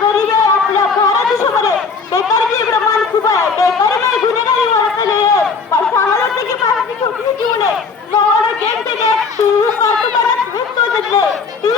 गरीब आहे आपल्या भारत देशामध्ये बेकारीचे प्रमाण खूप आहे. बेकारीमुळे गुन्हेगारी वाढलेली आहे. सांगायला होतं की भारताची छोटी छोटी मुले मोबाईल गेम खेळते, टीव्ही कार्टून बघत व्यस्त होत असले. ती